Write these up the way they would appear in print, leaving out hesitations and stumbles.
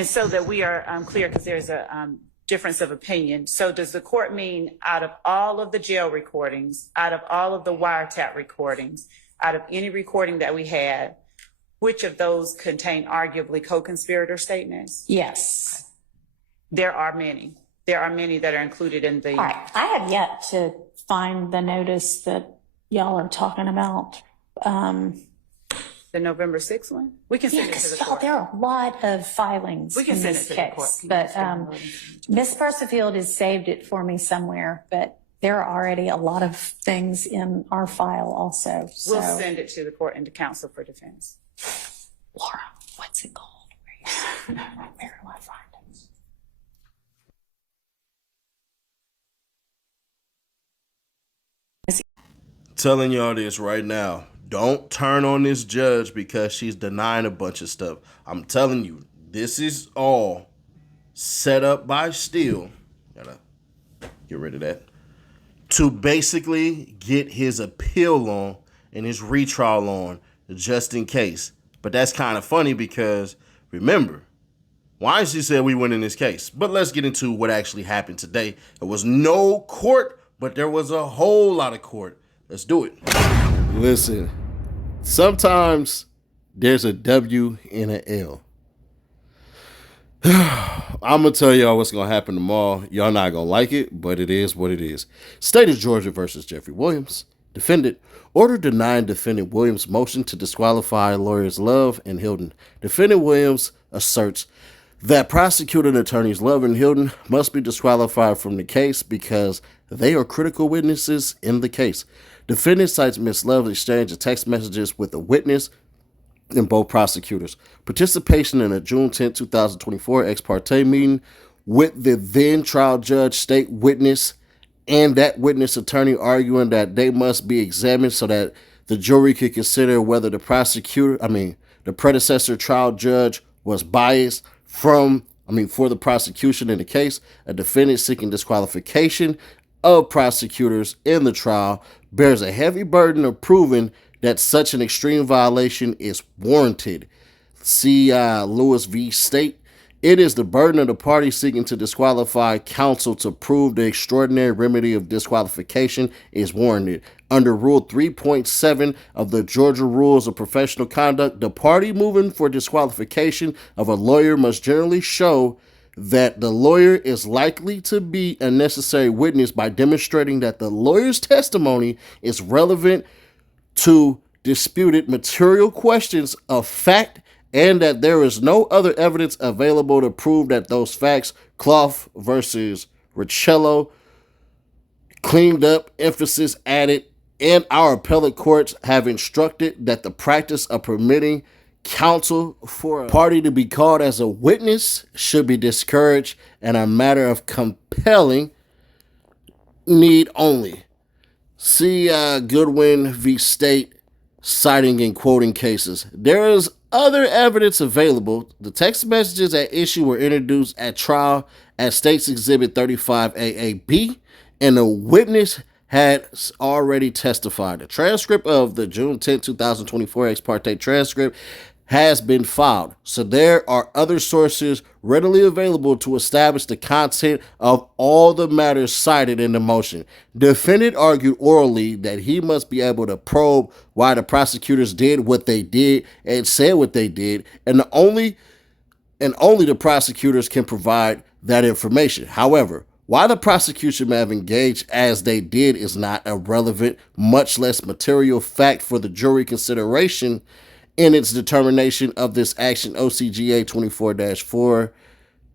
And so that we are clear, because there's a difference of opinion. So does the court mean out of all of the jail recordings, out of all of the wiretap recordings, out of any recording that we had, which of those contain arguably co-conspirator statements? Yes. There are many. There are many that are included in the... All right. I have yet to find the notice that y'all are talking about. The November 6th one? We can send it to the court. There are a lot of filings We can in send this it to the case. court. But Ms. Percifield has saved it for me somewhere, but there are already a lot of things in our file also. So. We'll send it to the court and to counsel for defense. Laura, what's it called? Where do I find it? Telling y'all this right now. Don't turn on this judge because she's denying a bunch of stuff. I'm telling you, this is all set up by Steele. Gotta get rid of that. To basically get his appeal on and his retrial on just in case. But that's kind of funny because, remember, YSL said we win in this case. But let's get into what actually happened today. There was no court, but there was a whole lot of court. Let's do it. Listen, sometimes there's a W and an L. I'm going to tell y'all what's going to happen tomorrow. Y'all not going to like it, but it is what it is. State of Georgia versus Jeffrey Williams. Defendant. Order denying Defendant Williams' motion to disqualify lawyers Love and Hilden. Defendant Williams asserts that prosecutor and attorneys Love and Hilden must be disqualified from the case because they are critical witnesses in the case. Defendant cites Ms. Love's exchange of text messages with a witness and both prosecutors. Participation in a June 10, 2024 ex parte meeting with the then trial judge, state witness, and that witness attorney arguing that they must be examined so that the jury could consider whether the predecessor trial judge was biased for the prosecution in the case. A defendant seeking disqualification of prosecutors in the trial bears a heavy burden of proving that such an extreme violation is warranted. See Lewis v. State. It is the burden of the party seeking to disqualify counsel to prove the extraordinary remedy of disqualification is warranted. Under Rule 3.7 of the Georgia Rules of Professional Conduct, the party moving for disqualification of a lawyer must generally show that the lawyer is likely to be a necessary witness by demonstrating that the lawyer's testimony is relevant to disputed material questions of fact and that there is no other evidence available to prove that those facts, Clough versus Richello, cleaned up, emphasis added, and our appellate courts have instructed that the practice of permitting counsel for a party to be called as a witness should be discouraged and a matter of compelling need only. See Goodwin v. State, citing and quoting cases. There is other evidence available. The text messages at issue were introduced at trial at State's Exhibit 35AAB, and the witness had already testified. The transcript of the June 10, 2024 ex parte transcript has been filed. So there are other sources readily available to establish the content of all the matters cited in the motion. Defendant argued orally that he must be able to probe why the prosecutors did what they did and said what they did, and only the prosecutors can provide that information. However, why the prosecution may have engaged as they did is not a relevant, much less material fact for the jury consideration in its determination of this action OCGA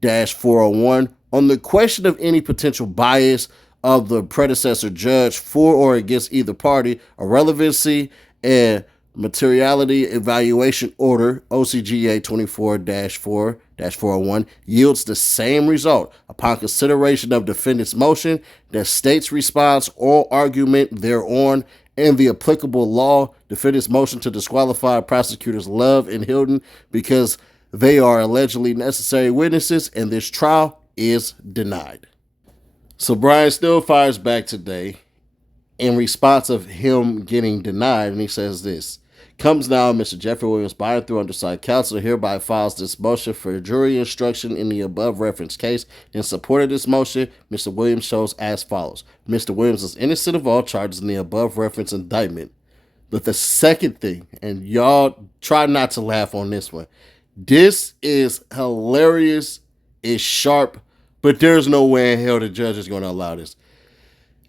24-4-401 on the question of any potential bias of the predecessor judge for or against either party. A relevancy and materiality evaluation order OCGA 24-4-401 yields the same result. Upon consideration of defendant's motion, the state's response or argument thereon, and the applicable law, defendant's motion to disqualify prosecutors Love and Hilden because they are allegedly necessary witnesses in this trial is denied. So Brian still fires back today in response of him getting denied, and he says this: Comes now, Mr. Jeffrey Williams, by and through undersigned counsel, hereby files this motion for jury instruction in the above referenced case. In support of this motion, Mr. Williams shows as follows. Mr. Williams is innocent of all charges in the above referenced indictment. But the second thing, and y'all try not to laugh on this one, this is hilarious, it's sharp, but there's no way in hell the judge is going to allow this.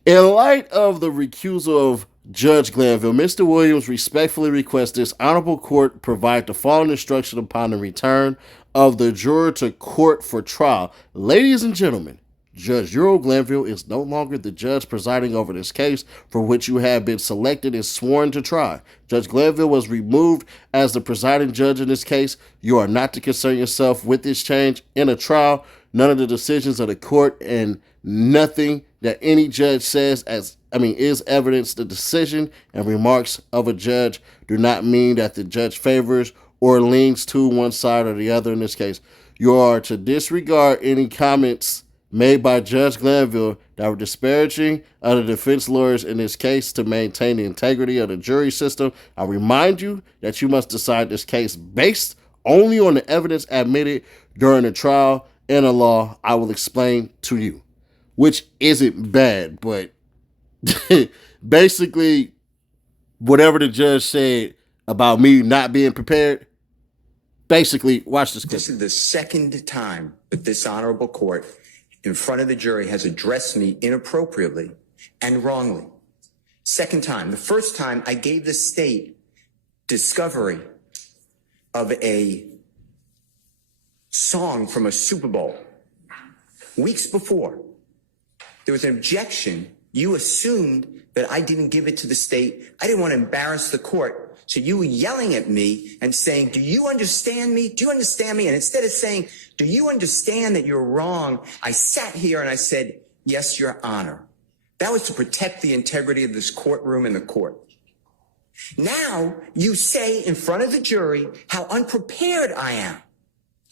In light of the recusal of Judge Glanville, Mr. Williams respectfully requests this honorable court provide the following instruction upon the return of the juror to court for trial. Ladies and gentlemen, Judge Earl Glanville is no longer the judge presiding over this case for which you have been selected and sworn to try. Judge Glanville was removed as the presiding judge in this case. You are not to concern yourself with this change in a trial. None of the decisions of the court and nothing that any judge says is evidence. The decision and remarks of a judge do not mean that the judge favors or leans to one side or the other in this case. You are to disregard any comments made by Judge Glanville that were disparaging of the defense lawyers in this case to maintain the integrity of the jury system. I remind you that you must decide this case based only on the evidence admitted during the trial and the law I will explain to you, which isn't bad, but basically whatever the judge said about me not being prepared, basically, watch this clip. This is the second time that this honorable court in front of the jury has addressed me inappropriately and wrongly. Second time. The first time I gave the state discovery of a song from a Super Bowl weeks before. There was an objection. You assumed that I didn't give it to the state. I didn't want to embarrass the court. So you were yelling at me and saying, do you understand me? Do you understand me? And instead of saying, do you understand that you're wrong? I sat here and I said, yes, Your Honor. That was to protect the integrity of this courtroom and the court. Now you say in front of the jury how unprepared I am.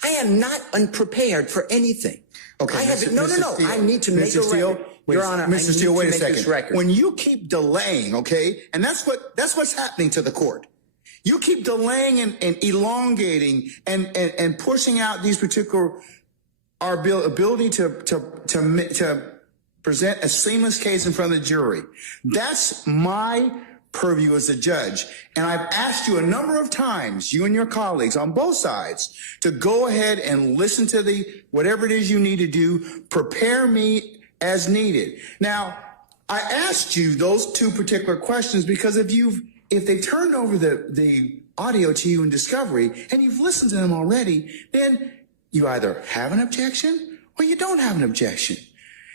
I am not unprepared for anything. Okay, I have Mr. no. Steele, I need to make Mr. a Steele, record. Your Honor, Mr. Steele, wait a second. Record. When you keep delaying, okay, and that's what's happening to the court. You keep delaying and elongating and pushing out these particular our ability to present a seamless case in front of the jury. That's my purview as a judge. And I've asked you a number of times, you and your colleagues on both sides, to go ahead and listen to whatever it is you need to do, prepare me as needed. Now, I asked you those two particular questions because if they've turned over the audio to you in discovery and you've listened to them already, then you either have an objection or you don't have an objection.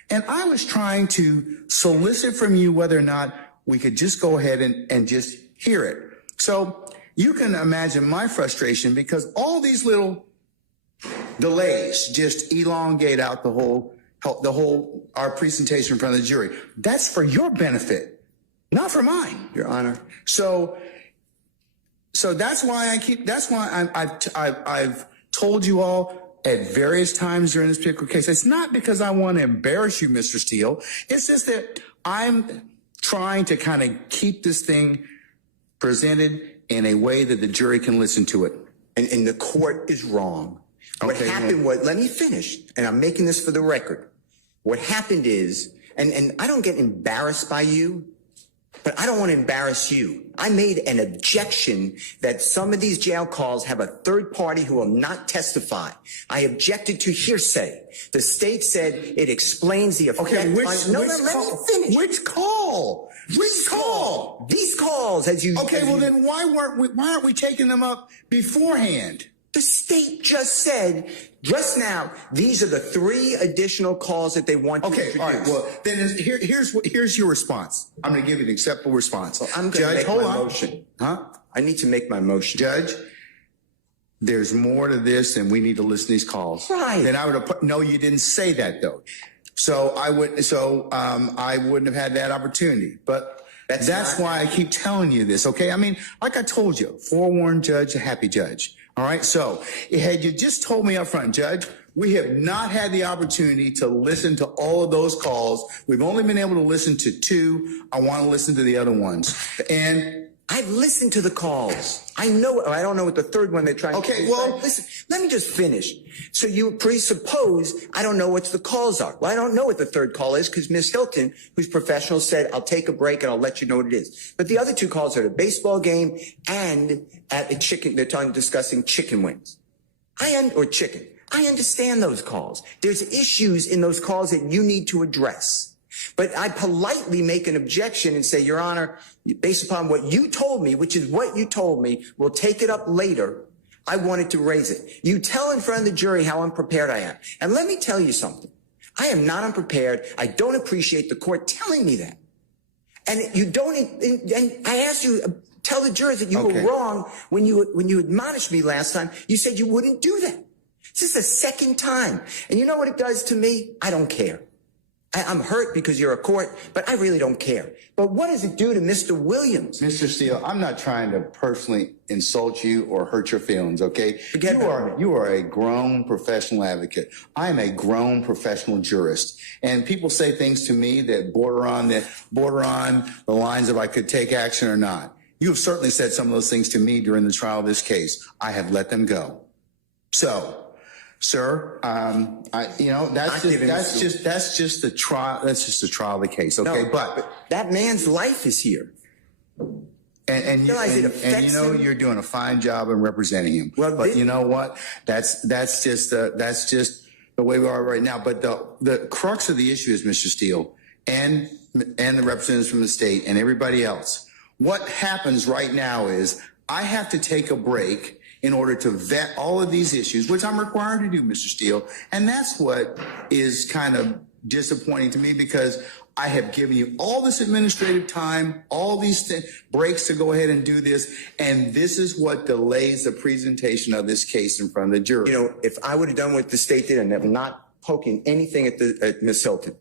And I was trying to solicit from you whether or not we could just go ahead and just hear it. So you can imagine my frustration because all these little delays just elongate out our presentation in front of the jury. That's for your benefit, not for mine, Your Honor. So that's why I've told you all at various times during this particular case. It's not because I want to embarrass you, Mr. Steele. It's just that I'm trying to kind of keep this thing presented in a way that the jury can listen to it. And the court is wrong. What happened was, let me finish, and I'm making this for the record. What happened is, and I don't get embarrassed by you, but I don't want to embarrass you. I made an objection that some of these jail calls have a third party who will not testify. I objected to hearsay. The state said it explains the effect. Okay, let me finish. Which call? Which call? These calls, as you. Okay, well then why aren't we taking them up beforehand? The state just said, just now, these are the 3 additional calls that they want to introduce. All right. Well, then here's your response. I'm going to give you an acceptable response. Well, I'm going to make my motion. Huh? I need to make my motion. Judge, there's more to this than we need to listen to these calls. Right. Then I would have put, no, you didn't say that though. So I wouldn't have had that opportunity. But that's why I keep telling you this. Okay. I mean, like I told you, forewarned judge, a happy judge. All right. So had you just told me up front, Judge, we have not had the opportunity to listen to all of those calls. We've only been able to listen to 2. I want to listen to the other ones. And I've listened to the calls. I know, I don't know what the third one they're trying to do. Okay, well, listen, let me just finish. So you presuppose I don't know what the calls are. Well, I don't know what the third call is because Ms. Hilton, who's professional, said, I'll take a break and I'll let you know what it is. But the other two calls are the baseball game and at a chicken, they're discussing chicken wings. Or chicken. I understand those calls. There's issues in those calls that you need to address. But I politely make an objection and say, Your Honor, based upon what you told me, which is what you told me, we'll take it up later. I wanted to raise it. You tell in front of the jury how unprepared I am. And let me tell you something. I am not unprepared. I don't appreciate the court telling me that. And you don't, and I asked you, tell the jurors that you were wrong when you admonished me last time. You said you wouldn't do that. This is the second time. And you know what it does to me? I don't care. I'm hurt because you're a court, but I really don't care. But what does it do to Mr. Williams? Mr. Steele, I'm not trying to personally insult you or hurt your feelings, okay? You are a grown professional advocate. I am a grown professional jurist. And people say things to me that border on the lines of I could take action or not. You have certainly said some of those things to me during the trial of this case. I have let them go. So, sir, that's just the trial. That's just the trial of the case, okay? No, but that man's life is here. And you know you're doing a fine job in representing him. Well, but you know what? That's just the way we are right now. But the crux of the issue is, Mr. Steele, and the representatives from the state and everybody else. What happens right now is I have to take a break in order to vet all of these issues, which I'm required to do, Mr. Steele. And that's what is kind of disappointing to me because I have given you all this administrative time, all these breaks to go ahead and do this. And this is what delays the presentation of this case in front of the jury. You know, if I would have done what the state did and I'm not poking anything at Ms. Hilton,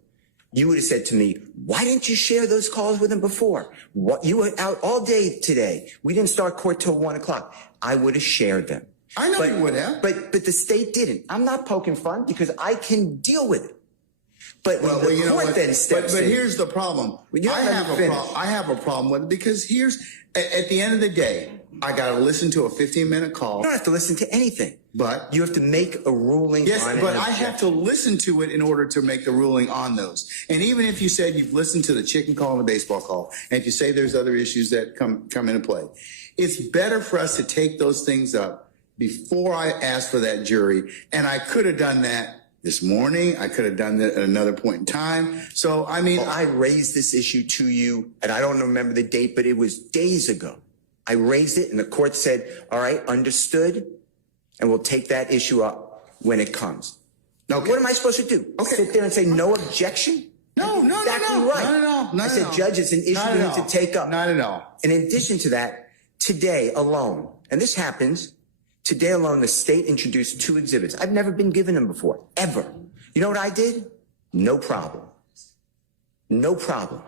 you would have said to me, why didn't you share those calls with him before? What, you were out all day today. We didn't start court till 1 o'clock. I would have shared them. I know you would have. But the state didn't. I'm not poking fun because I can deal with it. But the court then steps in. But here's the problem. I have a problem with it because at the end of the day, I got to listen to a 15-minute call. You don't have to listen to anything. But you have to make a ruling on it. Yes, but I have to listen to it in order to make the ruling on those. And even if you said you've listened to the chicken call and the baseball call, and if you say there's other issues that come into play, it's better for us to take those things up before I ask for that jury. And I could have done that this morning. I could have done that at another point in time. So, I mean, I raised this issue to you, and I don't remember the date, but it was days ago. I raised it, and the court said, all right, understood, and we'll take that issue up when it comes. Now, what am I supposed to do? Okay. Sit there and say no objection? No. Exactly right. I said, Judge, it's an issue we need to take up. Not at all. In addition to that, today alone, and this happens, today alone, the state introduced 2 exhibits. I've never been given them before, ever. You know what I did? No problem. No problem.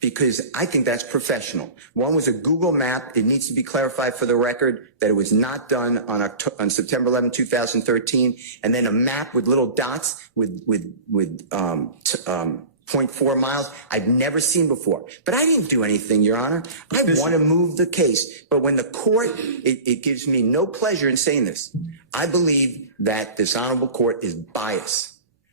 Because I think that's professional. One was a Google map. It needs to be clarified for the record that it was not done on September 11, 2013. And then a map with little dots with 0.4 miles I've never seen before. But I didn't do anything, Your Honor. I want to move the case. But when the court, it gives me no pleasure in saying this. I believe that this honorable court is biased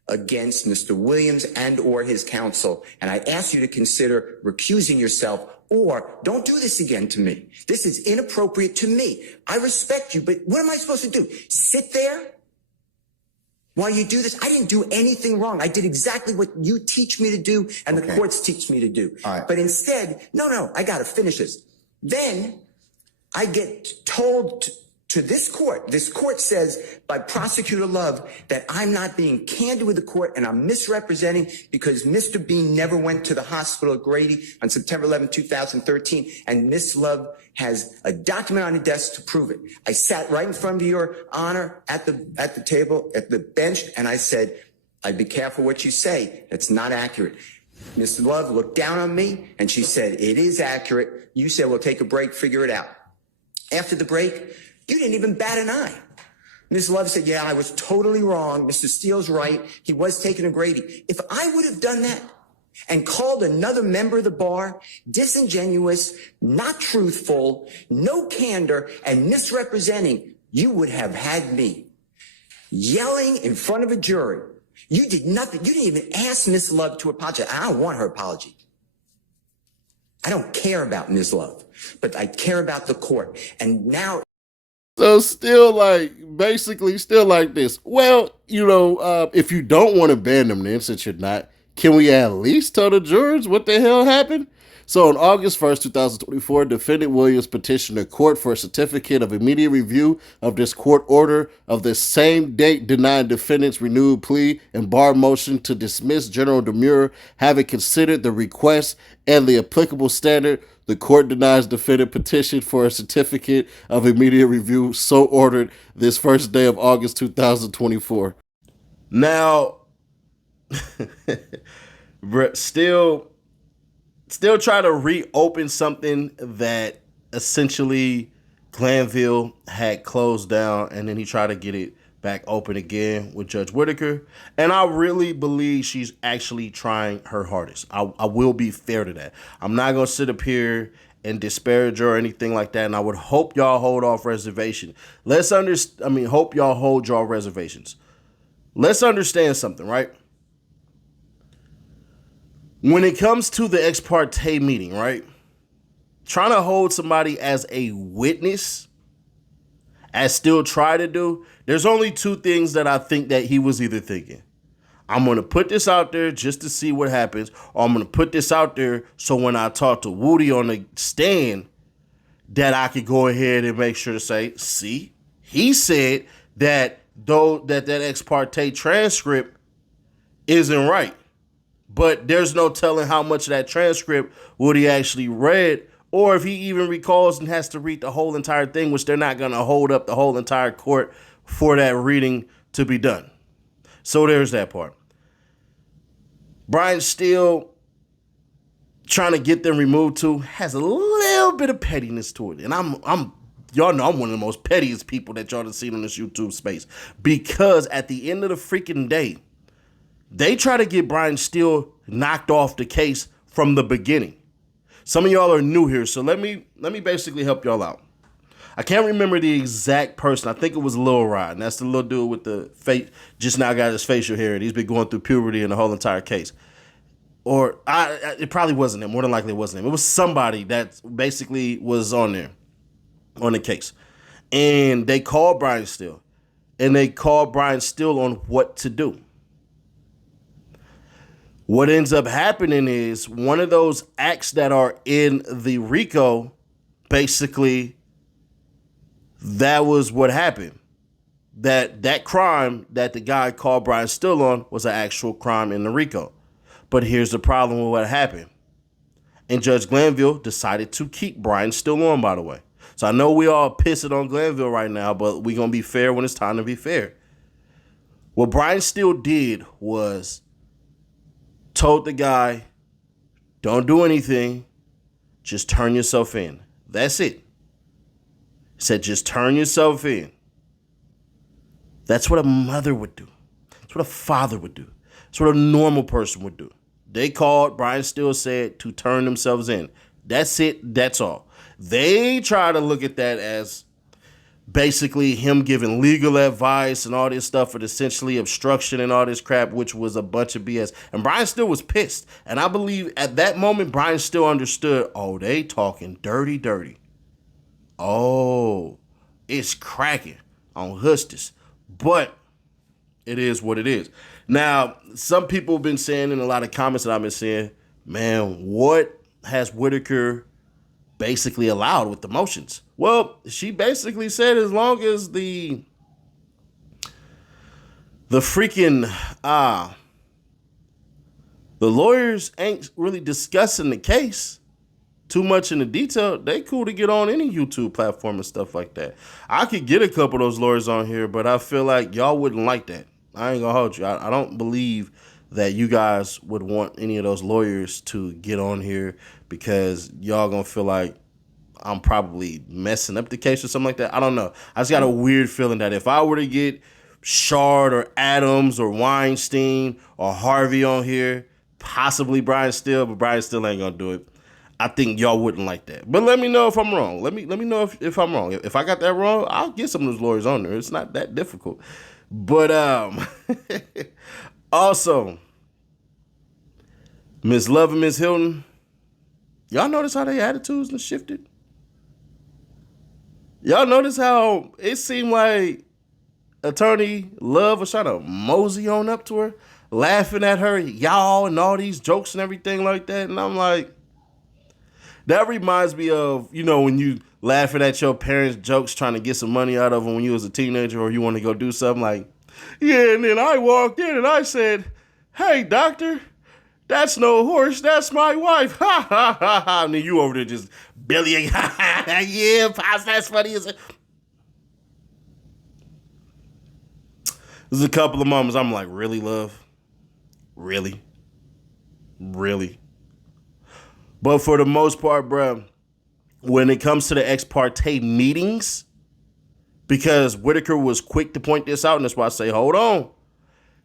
against Mr. Williams and or his counsel. And I ask you to consider recusing yourself or don't do this again to me. This is inappropriate to me. I respect you, but what am I supposed to do? Sit there while you do this? I didn't do anything wrong. I did exactly what you teach me to do and the courts teach me to do. All right. But instead, no, I got to finish this. Then I get told to this court says by Prosecutor Love that I'm not being candid with the court and I'm misrepresenting because Mr. Bean never went to the hospital at Grady on September 11, 2013, and Miss Love has a document on the desk to prove it. I sat right in front of Your Honor at the table, at the bench, and I said, I'd be careful what you say. That's not accurate. Miss Love looked down on me and she said, it is accurate. You said, we'll take a break, figure it out. After the break, you didn't even bat an eye. Ms. Love said, yeah, I was totally wrong. Mr. Steele's right. He was taken to Grady. If I would have done that, and called another member of the bar disingenuous, not truthful, no candor, and misrepresenting, you would have had me yelling in front of a jury. You did nothing. You didn't even ask Miss Love to apologize. I don't want her apology. I don't care about Ms. Love, but I care about the court. And now. So still basically still like this. Well, if you don't want to ban them then, since you're not, can we at least tell the jurors what the hell happened? So on August 1st, 2024, defendant Williams petitioned the court for a certificate of immediate review of this court order of the same date denying defendant's renewed plea and bar motion to dismiss General Demure. Having considered the request and the applicable standard, the court denies defendant petition for a certificate of immediate review, so ordered this first day of August 2024. Now, still try to reopen something that essentially Glanville had closed down, and then he tried to get it back open again with Judge Whitaker. And I really believe she's actually trying her hardest. I will be fair to that. I'm not going to sit up here and disparage her or anything like that, and I would hope y'all hold off reservation. Hope y'all hold y'all reservations. Let's understand something, right? When it comes to the ex parte meeting, right? Trying to hold somebody as a witness, as Steele tried to do, there's only two things that I think that he was either thinking. I'm going to put this out there just to see what happens, or I'm going to put this out there so when I talk to Woody on the stand, that I could go ahead and make sure to say, see, he said that that ex parte transcript isn't right. But there's no telling how much of that transcript Woody actually read, or if he even recalls and has to read the whole entire thing, which they're not going to hold up the whole entire court for that reading to be done. So there's that part. Brian Steele trying to get them removed too has a little bit of pettiness to it. And y'all know I'm one of the most pettiest people that y'all have seen on this YouTube space, because at the end of the freaking day, they try to get Brian Steele knocked off the case from the beginning. Some of y'all are new here, so let me basically help y'all out. I can't remember the exact person. I think it was Lil Rod, and that's the little dude with the face, just now got his facial hair, and he's been going through puberty in the whole entire case. Or it probably wasn't him. More than likely it wasn't him. It was somebody that basically was on there, on the case. And they called Brian Steele, and they called Brian Steele on what to do. What ends up happening is one of those acts that are in the RICO, basically, that was what happened. That crime that the guy called Brian Steele on was an actual crime in the RICO. But here's the problem with what happened. And Judge Glanville decided to keep Brian Steele on, by the way. So I know we all pissing on Glanville right now, but we're going to be fair when it's time to be fair. What Brian Steele did was told the guy, don't do anything, just turn yourself in. That's it. He said, just turn yourself in. That's what a mother would do. That's what a father would do. That's what a normal person would do. They called, Brian Steele said, to turn themselves in. That's it. That's all. They try to look at that as basically him giving legal advice and all this stuff, and essentially obstruction and all this crap, which was a bunch of BS. And Brian Steele was pissed. And I believe at that moment, Brian Steele understood, oh, they talking dirty. Oh, it's cracking on Hustis. But it is what it is. Now, some people have been saying in a lot of comments that I've been seeing, man, what has Whitaker basically allowed with the motions? Well, she basically said as long as the freaking the lawyers ain't really discussing the case too much in the detail, they cool to get on any YouTube platform and stuff like that. I could get a couple of those lawyers on here, but I feel like y'all wouldn't like that. I ain't gonna hold you. I don't believe that you guys would want any of those lawyers to get on here, because y'all gonna feel like I'm probably messing up the case or something like that. I don't know. I just got a weird feeling that if I were to get Shard or Adams or Weinstein or Harvey on here, possibly Brian Steele, but Brian Steele ain't gonna do it. I think y'all wouldn't like that. But let me know if I'm wrong. Let me know if I'm wrong. If I got that wrong, I'll get some of those lawyers on there. It's not that difficult. But also, Miss Love and Miss Hilton, y'all notice how their attitudes have shifted? Y'all notice how it seemed like Attorney Love was trying to mosey on up to her, laughing at her, y'all, and all these jokes and everything like that. And I'm like, that reminds me of, when you laughing at your parents' jokes, trying to get some money out of them when you was a teenager, or you want to go do something like, yeah, and then I walked in and I said, hey, doctor, that's no horse, that's my wife. Ha, ha, ha, ha. And then you over there just bellying, ha, ha, ha, yeah, Pops, that's funny. There's a couple of moments I'm like, really, Love? Really? Really? But for the most part, bruh, when it comes to the ex parte meetings, because Whitaker was quick to point this out, and that's why I say, hold on.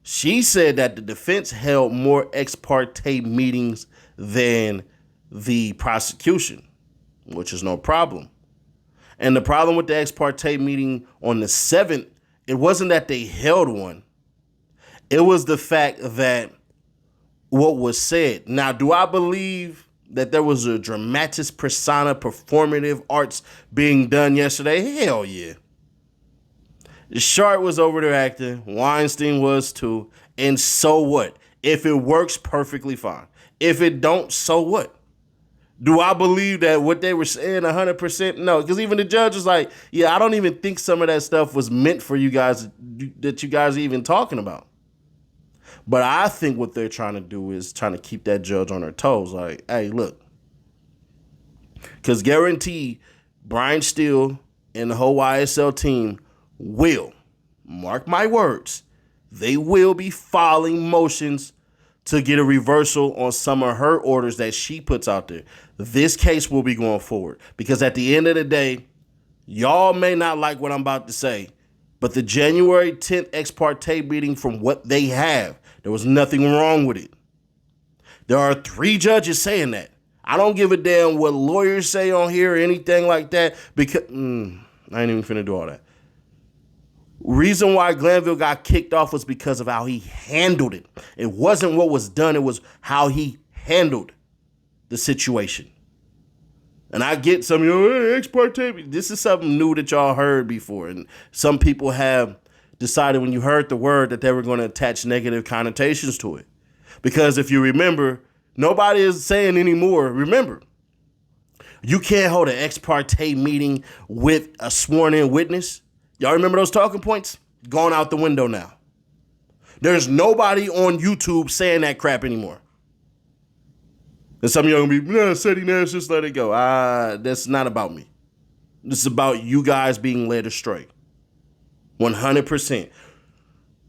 She said that the defense held more ex parte meetings than the prosecution, which is no problem. And the problem with the ex parte meeting on the 7th, it wasn't that they held one. It was the fact that what was said. Now, do I believe that there was a dramatis persona performative arts being done yesterday? Hell yeah. Sharp was over there acting. Weinstein was too. And so what? If it works, perfectly fine. If it don't, so what? Do I believe that what they were saying 100%? No, because even the judge was like, yeah, I don't even think some of that stuff was meant for you guys, that you guys are even talking about. But I think what they're trying to do is trying to keep that judge on her toes. Like, hey, look. Because guarantee Brian Steele and the whole YSL team will, mark my words, they will be filing motions to get a reversal on some of her orders that she puts out there. This case will be going forward. Because at the end of the day, y'all may not like what I'm about to say, but the January 10th ex parte meeting, from what they have, there was nothing wrong with it. There are 3 judges saying that. I don't give a damn what lawyers say on here or anything like that, because I ain't even finna do all that. Reason why Glanville got kicked off was because of how he handled it. It wasn't what was done, it was how he handled the situation. And I get some, hey, ex parte, this is something new that y'all heard before. And some people have decided when you heard the word that they were going to attach negative connotations to it. Because if you remember, nobody is saying anymore, remember, you can't hold an ex parte meeting with a sworn in witness. Y'all remember those talking points? Gone out the window now. There's nobody on YouTube saying that crap anymore. And some of y'all gonna be, setting ass, just let it go. That's not about me. This is about you guys being led astray. 100%.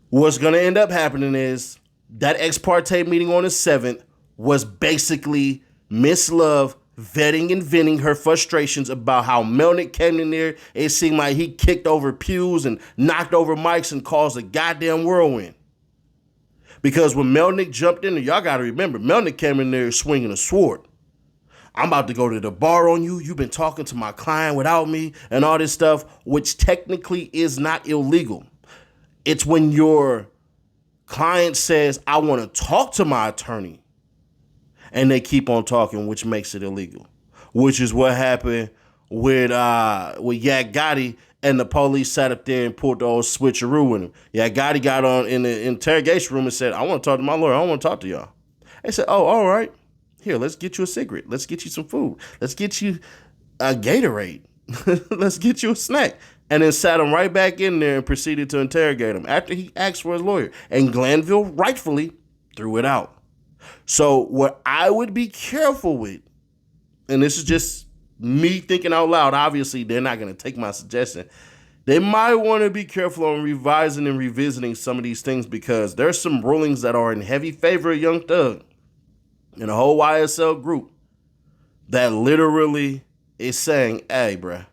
What's gonna end up happening is that ex parte meeting on the 7th was basically Miss Love vetting and venting her frustrations about how Melnick came in there. It seemed like he kicked over pews and knocked over mics and caused a goddamn whirlwind. Because when Melnick jumped in there, y'all got to remember, Melnick came in there swinging a sword. I'm about to go to the bar on you. You've been talking to my client without me and all this stuff, which technically is not illegal. It's when your client says, I want to talk to my attorney, and they keep on talking, which makes it illegal, which is what happened with Yak Gotti, and the police sat up there and pulled the old switcheroo with him. Yak Gotti got on in the interrogation room and said, I want to talk to my lawyer. I don't want to talk to y'all. They said, oh, all right. Here, let's get you a cigarette. Let's get you some food. Let's get you a Gatorade. Let's get you a snack. And then sat him right back in there and proceeded to interrogate him after he asked for his lawyer. And Glanville rightfully threw it out. So what I would be careful with, and this is just me thinking out loud, obviously they're not going to take my suggestion. They might want to be careful on revising and revisiting some of these things, because there's some rulings that are in heavy favor of Young Thug and the whole YSL group that literally is saying, hey, bruh,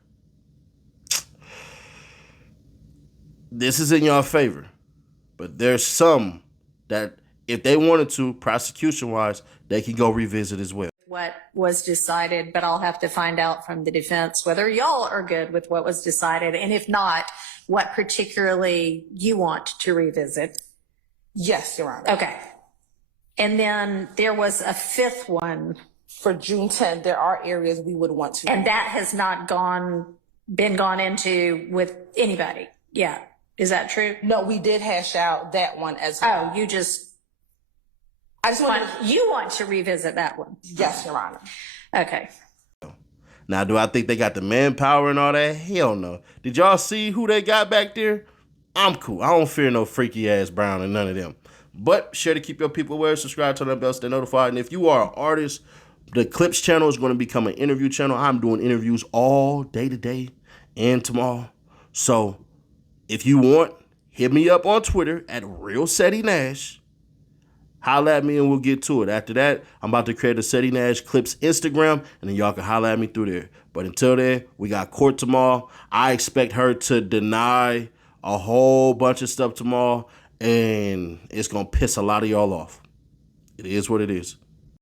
this is in your favor. But there's some that if they wanted to, prosecution-wise, they can go revisit as well. What was decided, but I'll have to find out from the defense whether y'all are good with what was decided, and if not, what particularly you want to revisit. Yes, Your Honor. Okay. And then there was a fifth one, For June 10th, there are areas we would want to. and that has not been gone into with anybody yet. Is that true? No, we did hash out that one as well. Oh, you just I just want want to revisit that one. yes, Your Honor. Okay. Now, do I think they got the manpower and all that? Hell no. Did y'all see who they got back there? I'm cool. I don't fear no freaky ass Brown and none of them. But share to keep your people aware, subscribe to the bell, stay notified. And if you are an artist, the Clips channel is going to become an interview channel. I'm doing interviews all day today and tomorrow. So if you want, hit me up on Twitter at Real Seti Nash. Holla at me and we'll get to it. After that, I'm about to create a Seti Nash Clips Instagram, and then y'all can holla at me through there. But until then, we got court tomorrow. I expect her to deny a whole bunch of stuff tomorrow, and it's going to piss a lot of y'all off. It is what it is.